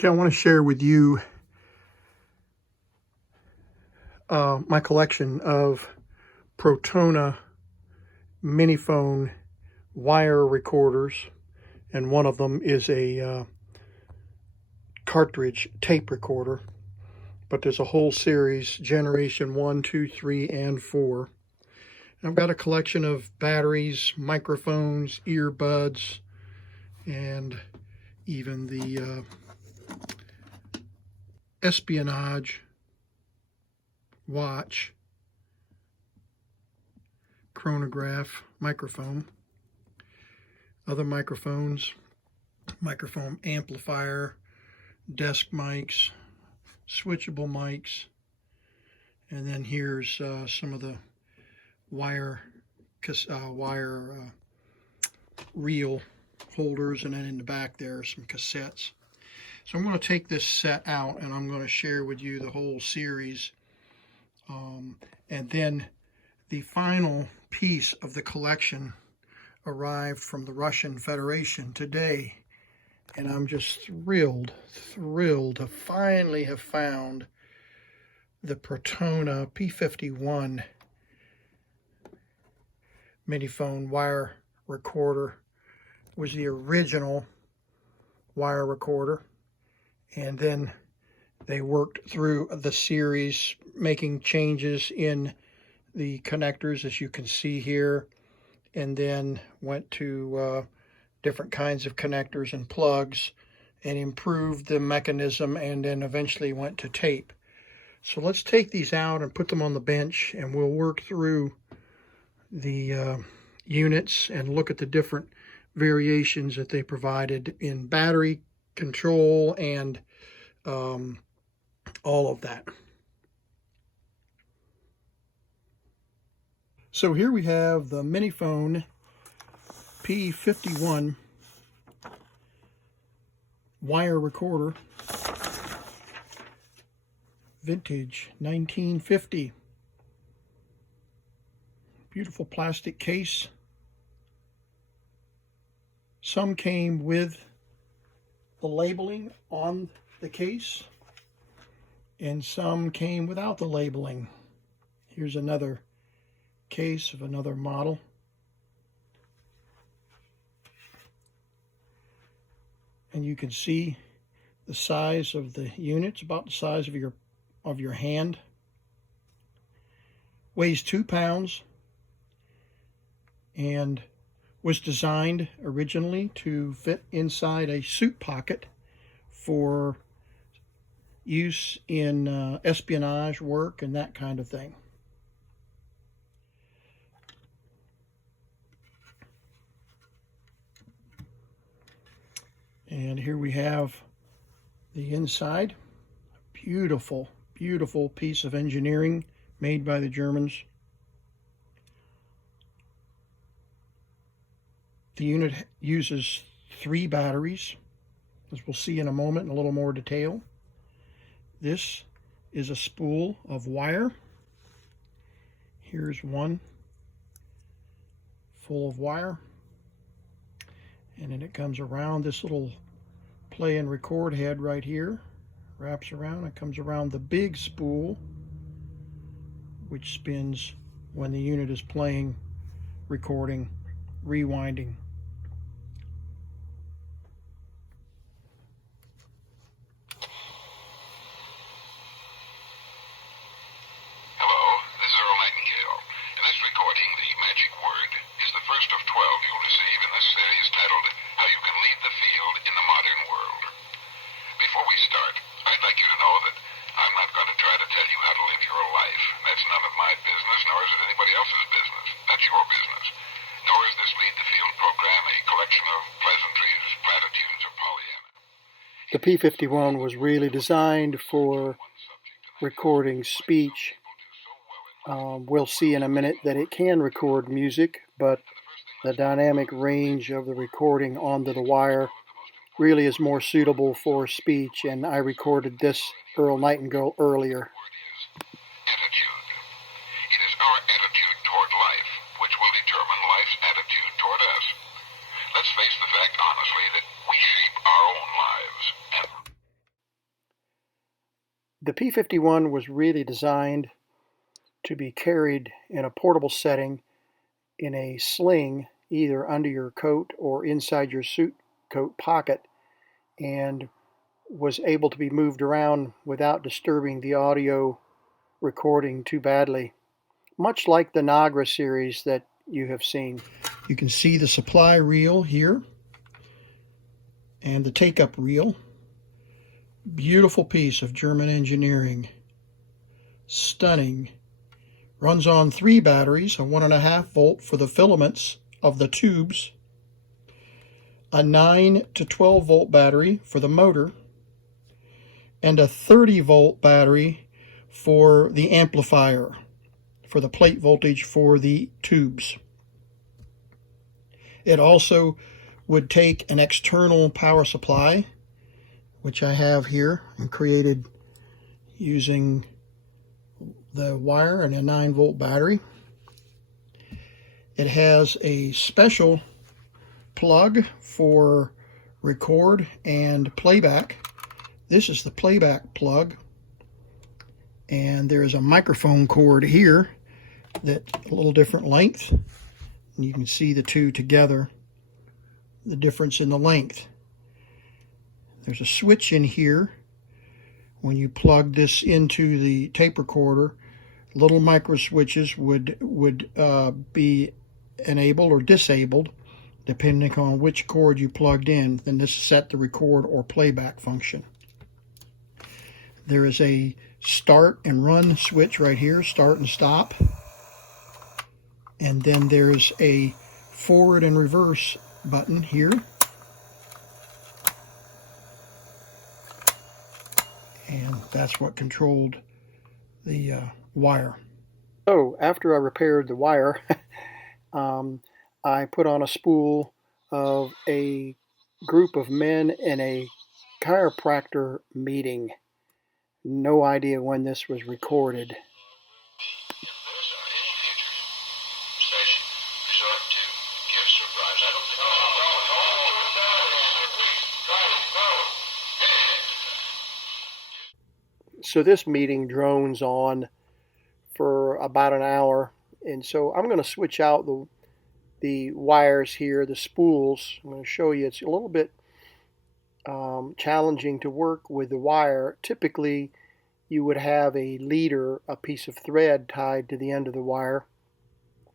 Okay, I want to share with you my collection of Protona Minifon wire recorders, and one of them is a cartridge tape recorder, but there's a whole series, generation 1, 2, 3, and 4. And I've got a collection of batteries, microphones, earbuds, and even the espionage watch chronograph microphone, other microphones, microphone amplifier, desk mics, switchable mics, and then here's some of the wire reel holders, and then in the back there are some cassettes. So I'm going to take this set out and I'm going to share with you the whole series, and then the final piece of the collection arrived from the Russian Federation today, and I'm just thrilled to finally have found the Protona P51 Minifon wire recorder. It was the original wire recorder, and then they worked through the series, making changes in the connectors, as you can see here, and then went to different kinds of connectors and plugs and improved the mechanism, and then eventually went to tape. So let's take these out and put them on the bench, and we'll work through the units and look at the different variations that they provided in battery control and all of that. So here we have the Minifon P51 wire recorder, vintage 1950. Beautiful plastic case. Some came with the labeling on the case, and some came without the labeling. Here's another case of another model. And you can see the size of the units, about the size of your hand. Weighs 2 pounds and was designed originally to fit inside a suit pocket for use in espionage work and that kind of thing. And here we have the inside. Beautiful, beautiful piece of engineering made by the Germans. The unit uses 3 batteries, as we'll see in a moment in a little more detail. This is a spool of wire. Here's one full of wire. And then it comes around this little play and record head right here, wraps around and comes around the big spool, which spins when the unit is playing, recording, rewinding. First of 12 you'll receive in this series titled How You Can Lead the Field in the Modern World. Before we start, I'd like you to know that I'm not going to try to tell you how to live your life. That's none of my business, nor is it anybody else's business. That's your business. Nor is this Lead the Field program a collection of pleasantries, platitudes, or Pollyanna. The P51 was really designed for recording speech. We'll see in a minute that it can record music, but the dynamic range of the recording onto the wire really is more suitable for speech, and I recorded this Earl Nightingale earlier. Attitude. It is our attitude toward life which will determine life's attitude toward us. Let's face the fact honestly that we shape our own lives. The P51 was really designed to be carried in a portable setting in a sling, either under your coat or inside your suit coat pocket, and was able to be moved around without disturbing the audio recording too badly, much like the Nagra series that you have seen. You can see the supply reel here and the take-up reel. Beautiful piece of German engineering. Stunning. Runs on 3 batteries, a 1.5 volt for the filaments of the tubes, a 9 to 12 volt battery for the motor, and a 30 volt battery for the amplifier, for the plate voltage for the tubes. It also would take an external power supply, which I have here and created using the wire and a 9 volt battery. It has a special plug for record and playback. This is the playback plug, and there is a microphone cord here that's a little different length, and you can see the two together, the difference in the length. There's a switch in here. When you plug this into the tape recorder, little micro switches would be enabled or disabled depending on which cord you plugged in. Then this set the record or playback function. There is a start and run switch right here, start and stop. And then there's a forward and reverse button here. And that's what controlled the wire. So after I repaired the wire, I put on a spool of a group of men in a chiropractor meeting. No idea when this was recorded. So this meeting drones on for about an hour, and so I'm going to switch out the wires here, the spools. I'm going to show you it's a little bit challenging to work with the wire. Typically you would have a leader, a piece of thread tied to the end of the wire,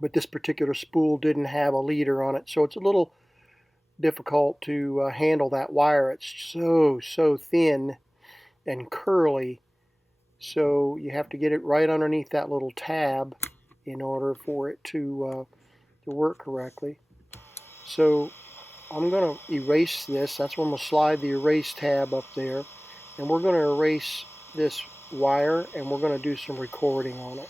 but this particular spool didn't have a leader on it, so it's a little difficult to handle that wire. It's so thin and curly. So you have to get it right underneath that little tab in order for it to work correctly. So I'm going to erase this. That's when we'll slide the erase tab up there. And we're going to erase this wire and we're going to do some recording on it.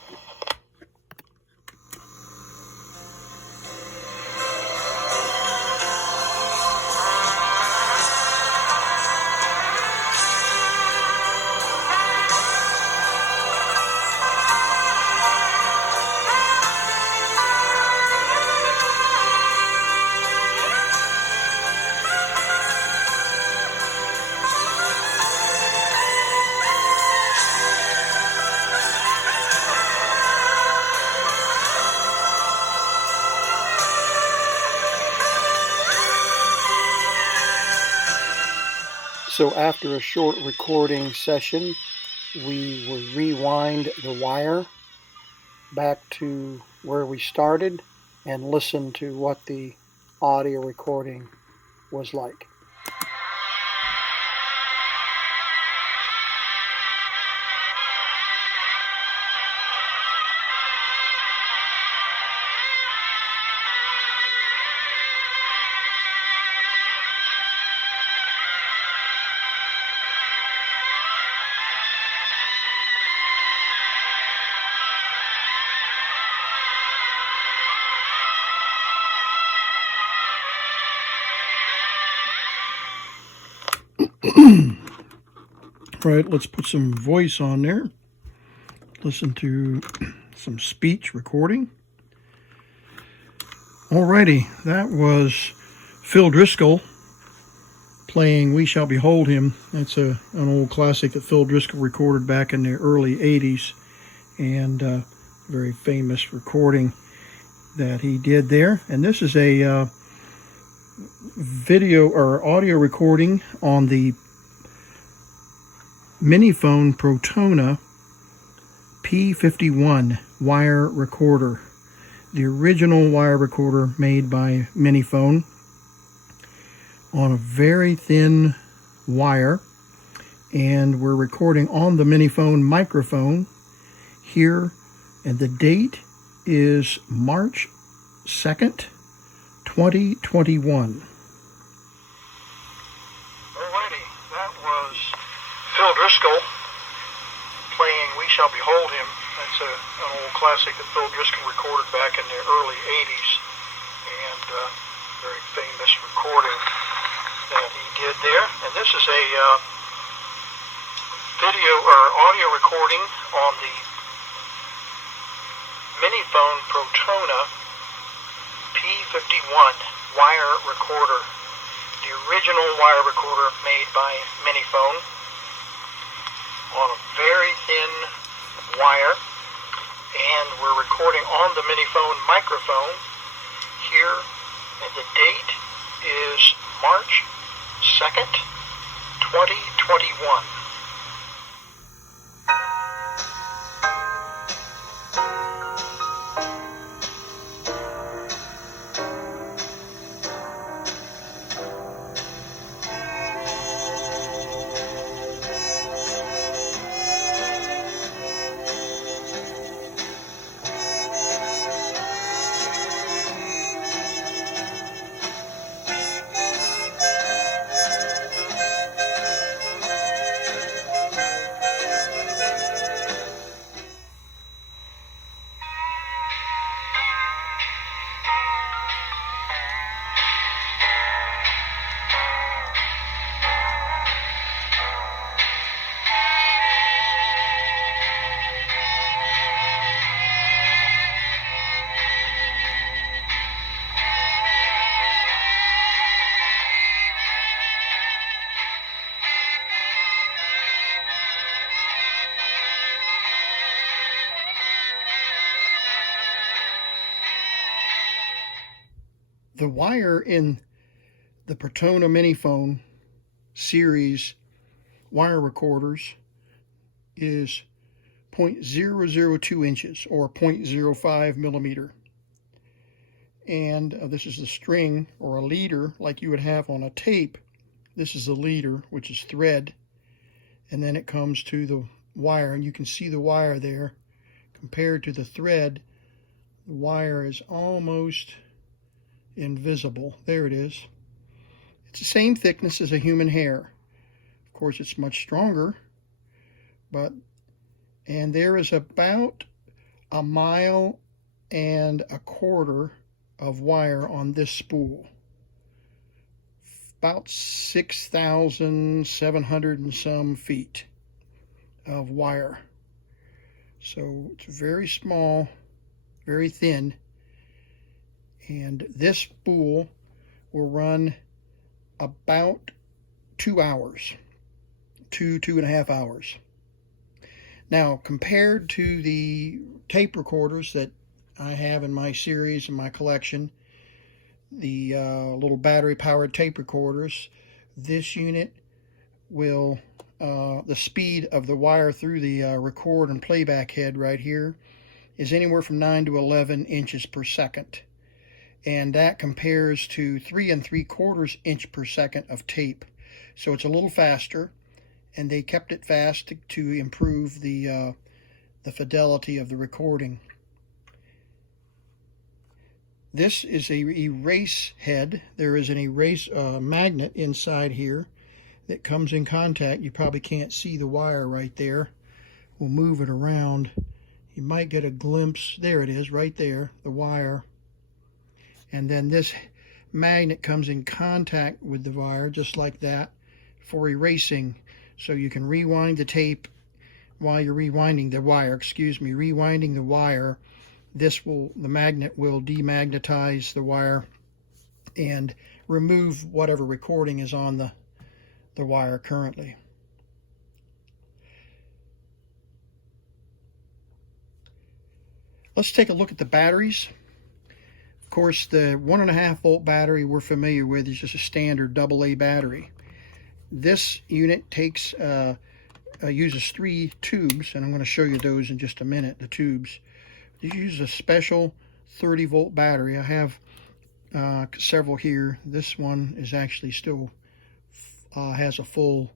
So after a short recording session, we will rewind the wire back to where we started and listen to what the audio recording was like. Right, let's put some voice on there. Listen to some speech recording. Alrighty, that was Phil Driscoll playing We Shall Behold Him. That's an old classic that Phil Driscoll recorded back in the early 80s, and a very famous recording that he did there. And this is a video or audio recording on the Minifon Protona P51 wire recorder, the original wire recorder made by Minifon, on a very thin wire. And we're recording on the Minifon microphone here, and the date is March 2nd, 2021. Alrighty, that was Phil Driscoll playing We Shall Behold Him. That's an old classic that Phil Driscoll recorded back in the early 80s, and very famous recording that he did there. And this is a video or audio recording on the Minifon Protona P51 wire recorder, the original wire recorder made by Minifon, on a very thin wire. And we're recording on the Minifon microphone here, and the date is March 2nd, 2021. The wire in the Protona Minifon series wire recorders is 0.002 inches or 0.05 millimeter. And this is the string or a leader like you would have on a tape. This is the leader, which is thread. And then it comes to the wire, and you can see the wire there. Compared to the thread, the wire is almost invisible. There it is. It's the same thickness as a human hair. Of course, it's much stronger, and there is about 1.25 miles of wire on this spool. About 6,700 and some feet of wire. So it's very small, very thin. And this spool will run about 2 hours, 2.5 hours. Now, compared to the tape recorders that I have in my series, in my collection, the little battery-powered tape recorders, this unit will, the speed of the wire through the record and playback head right here is anywhere from 9 to 11 inches per second. And that compares to 3 3/4 inch per second of tape. So it's a little faster, and they kept it fast to improve the fidelity of the recording. This is a erase head. There is an erase magnet inside here that comes in contact. You probably can't see the wire right there. We'll move it around. You might get a glimpse. There it is, right there, the wire. And then this magnet comes in contact with the wire just like that for erasing. So you can rewind the tape while you're rewinding the wire, rewinding the wire. The magnet will demagnetize the wire and remove whatever recording is on the wire currently. Let's take a look at the batteries. Of course, the 1.5 volt battery we're familiar with is just a standard AA battery. This unit takes uses 3 tubes, and I'm going to show you those in just a minute, the tubes. This uses a special 30 volt battery. I have several here. This one is actually still has a full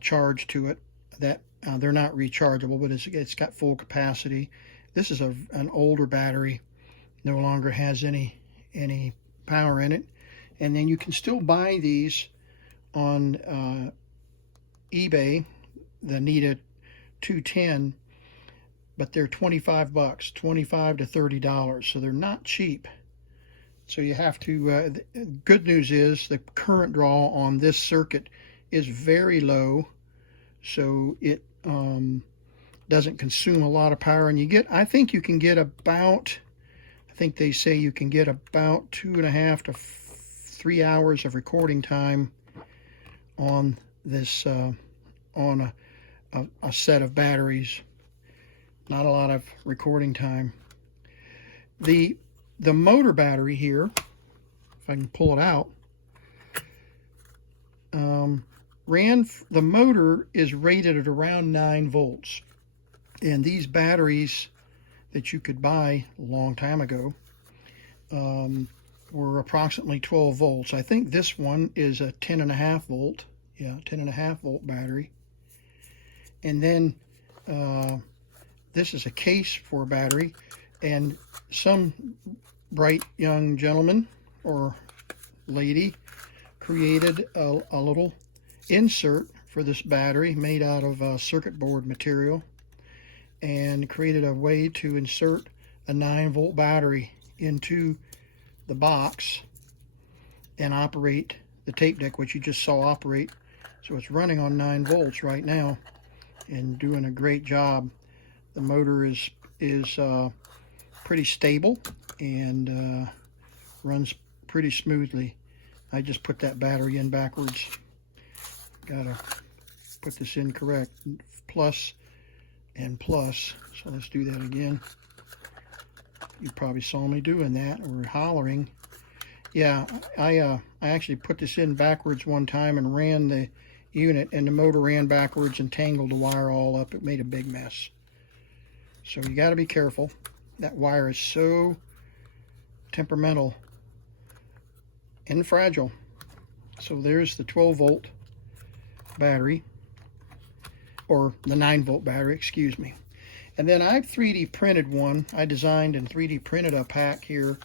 charge to it. That they're not rechargeable, but it's got full capacity. This is an older battery, no longer has any power in it. And then you can still buy these on eBay, the Nita 210, but they're 25 bucks, $25 to $30, so they're not cheap. So you have to, good news is the current draw on this circuit is very low, so it doesn't consume a lot of power, and you get, I think you can get about, I think they say you can get about 2.5 to 3 hours of recording time on this, on a set of batteries. Not a lot of recording time. The motor battery here, if I can pull it out, the motor is rated at around 9 volts. And these batteries that you could buy a long time ago were approximately 12 volts. I think this one is a 10.5 volt. Yeah, 10.5 volt battery. And then this is a case for a battery. And some bright young gentleman or lady created a little insert for this battery made out of circuit board material, and created a way to insert a 9 volt battery into the box and operate the tape deck, which you just saw operate. So it's running on 9 volts right now and doing a great job. The motor is pretty stable and runs pretty smoothly. I just put that battery in backwards. Gotta put this in correct. Plus and plus. So let's do that again. You probably saw me doing that or hollering. Yeah, I actually put this in backwards one time and ran the unit, and the motor ran backwards and tangled the wire all up. It made a big mess. So you got to be careful. That wire is so temperamental and fragile. So there's the 12 volt battery, or the 9 volt battery, excuse me. And then I've 3D printed one. I designed and 3D printed a pack here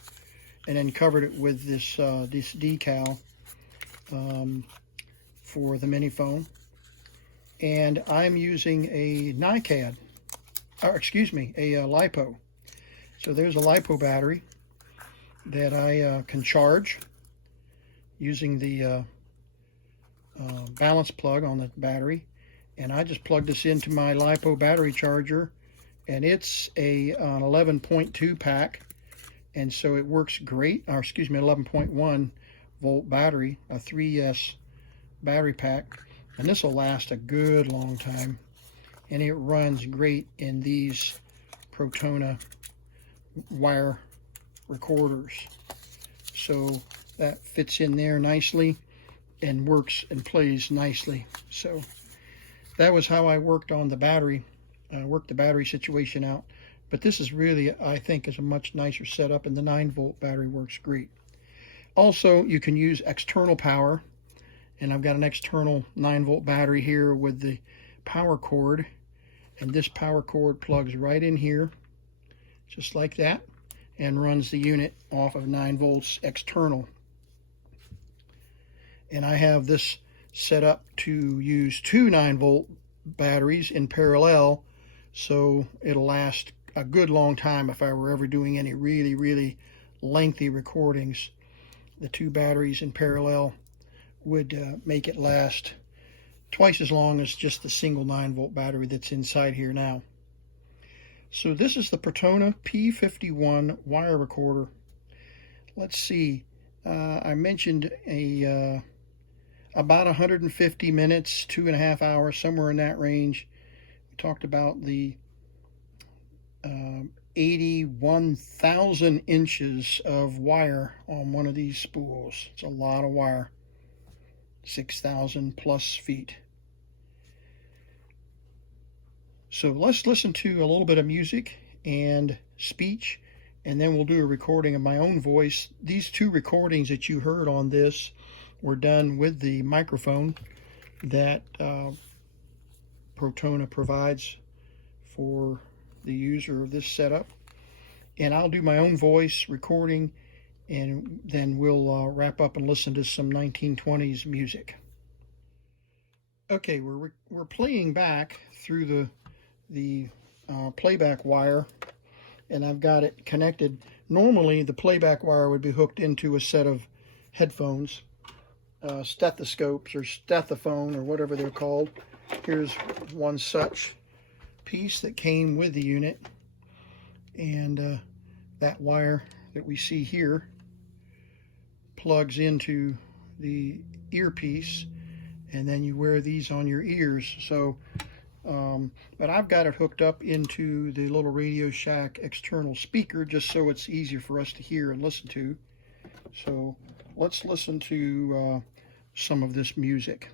and then covered it with this decal for the Minifon. And I'm using a NiCad, or excuse me, a LiPo. So there's a LiPo battery that I can charge using the balance plug on the battery. And I just plugged this into my LiPo battery charger, and it's an 11.2 pack, and so it works great. Or excuse me, 11.1 volt battery, a 3S battery pack, and this will last a good long time, and it runs great in these Protona wire recorders. So that fits in there nicely and works and plays nicely. So that was how I worked on the battery, worked the battery situation out. But this is really, I think, is a much nicer setup, and the 9 volt battery works great. Also, you can use external power, and I've got an external 9 volt battery here with the power cord, and this power cord plugs right in here, just like that, and runs the unit off of 9 volts external. And I have this set up to use 2 9 volt batteries in parallel, so it'll last a good long time if I were ever doing any really lengthy recordings. The 2 batteries in parallel would make it last twice as long as just the single 9 volt battery that's inside here now. So this is the Protona P51 wire recorder. Let's see, I mentioned a about 150 minutes, 2.5 hours, somewhere in that range. We talked about the 81,000 inches of wire on one of these spools. It's a lot of wire, 6,000 plus feet. So let's listen to a little bit of music and speech, and then we'll do a recording of my own voice. These two recordings that you heard on this were done with the microphone that Protona provides for the user of this setup. And I'll do my own voice recording, and then we'll wrap up and listen to some 1920s music. Okay, we're playing back through the playback wire, and I've got it connected. Normally the playback wire would be hooked into a set of headphones, stethoscopes or stethophone or whatever they're called. Here's one such piece that came with the unit, and that wire that we see here plugs into the earpiece, and then you wear these on your ears. So but I've got it hooked up into the little Radio Shack external speaker just so it's easier for us to hear and listen to. So let's listen to some of this music.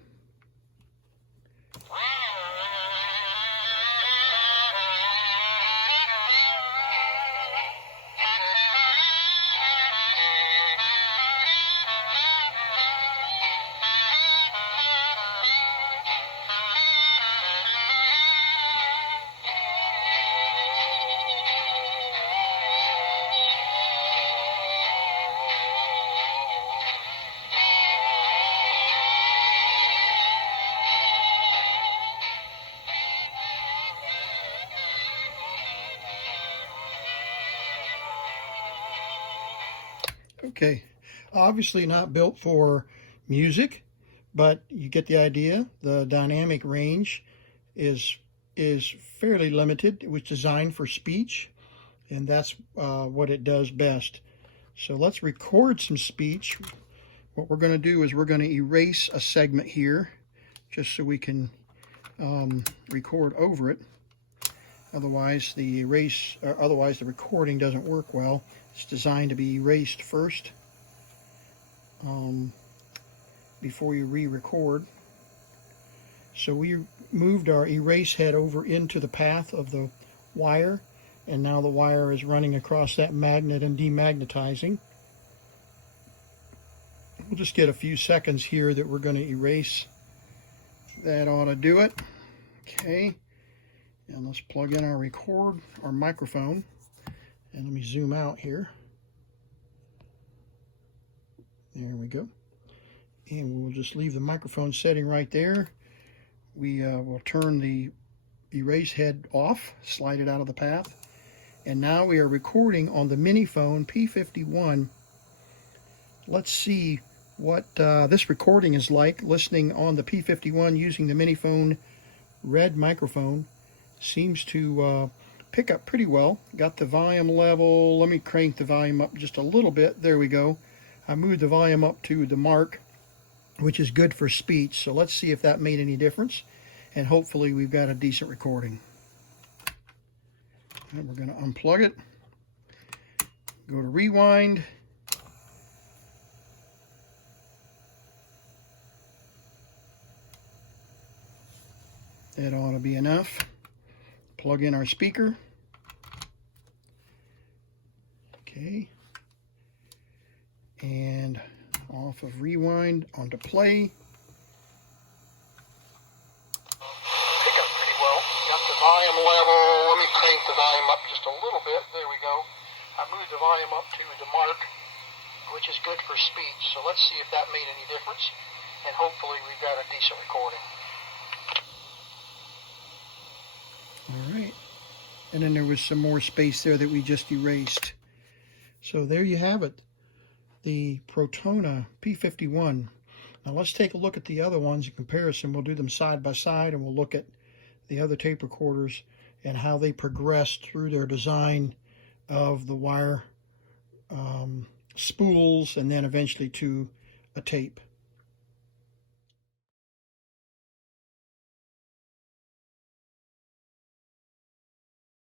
Okay, obviously not built for music, but you get the idea. The dynamic range is fairly limited. It was designed for speech, and that's what it does best. So let's record some speech. What we're going to do is we're going to erase a segment here just so we can record over it. Otherwise the recording doesn't work well. It's designed to be erased first before you re-record. So we moved our erase head over into the path of the wire, and now the wire is running across that magnet and demagnetizing. We'll just get a few seconds here that we're going to erase. That ought to do it. Okay, and let's plug in our microphone. And let me zoom out here. There we go. And we'll just leave the microphone setting right there. We will turn the erase head off, slide it out of the path. And now we are recording on the Minifon P51. Let's see what this recording is like listening on the P51 using the Minifon red microphone. Seems to pick up pretty well. Got the volume level. Let me crank the volume up just a little bit. There we go. I moved the volume up to the mark, which is good for speech. So let's see if that made any difference. And hopefully we've got a decent recording. And we're going to unplug it. Go to rewind. That ought to be enough. Plug in our speaker. Okay. And off of rewind onto play. Pick up pretty well. Got the volume level. Let me crank the volume up just a little bit. There we go. I moved the volume up to the mark, which is good for speech. So let's see if that made any difference. And hopefully we've got a decent recording. All right. And then there was some more space there that we just erased. So there you have it. The Protona P51. Now let's take a look at the other ones in comparison. We'll do them side by side, and we'll look at the other tape recorders and how they progressed through their design of the wire spools and then eventually to a tape.